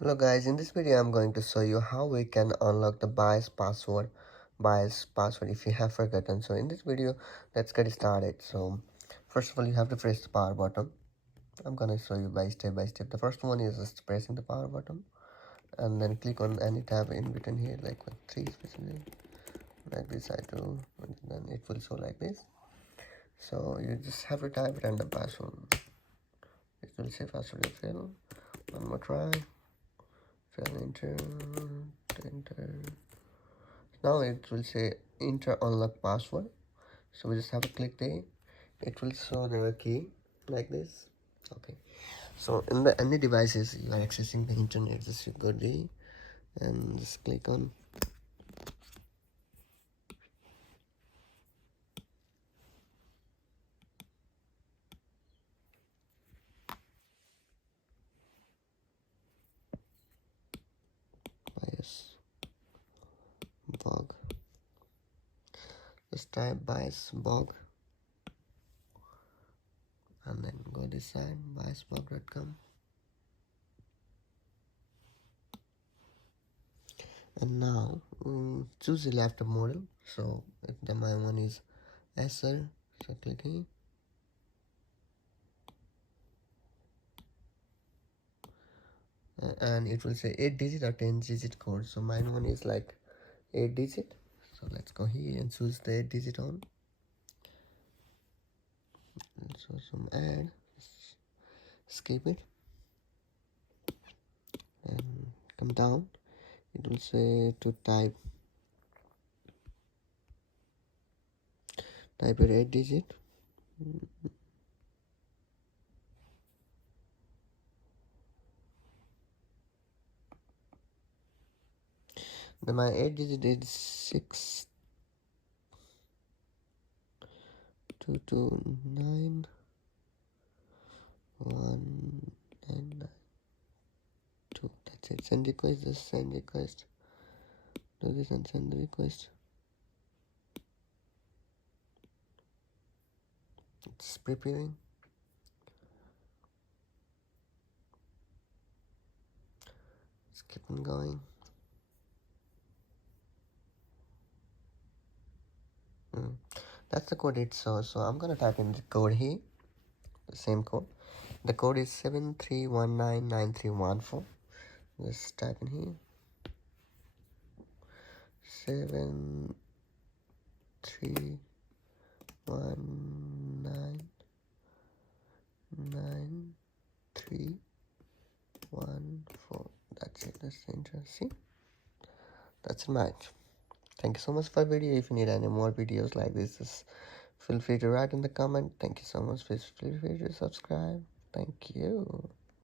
Hello guys, in this video I'm going to show you how we can unlock the BIOS password if you have forgotten. So in this video, let's get started. So first of all, you have to press the power button. I'm gonna show you step by step. The first one is just pressing the power button and then click on any tab in between here, like with 3 especially, like this I do, and then it will show like this. So you just have to type random password. It will say password fail. One more try. Fail, enter. Now it will say enter unlock password, so we just have to click there. It will show the key like this. Okay, so in the any devices you are accessing the internet, just you go there and just click on BIOS bug. Just type BIOS bug and then go this side, biosbug.com. And now choose the laptop model. So my one is Acer, so click here. And it will say 8 digit or 10 digit code. So mine one is like 8 digit. So let's go here and choose the 8 digit on. So some add, skip it and come down. It will say to type your 8 digit. Then my 8 digit is 6229 1992. That's it. Send request. Just send request. Do this and send the request. It's preparing. Let's keep on going. That's the code it shows. So I'm gonna type in the code here, the same code. The code is 73199314. Just type in here 73199314. That's it. That's enter. See, that's a match. Thank you so much for the video. If you need any more videos like this, just feel free to write in the comment. Thank you so much. Please feel free to subscribe. Thank you.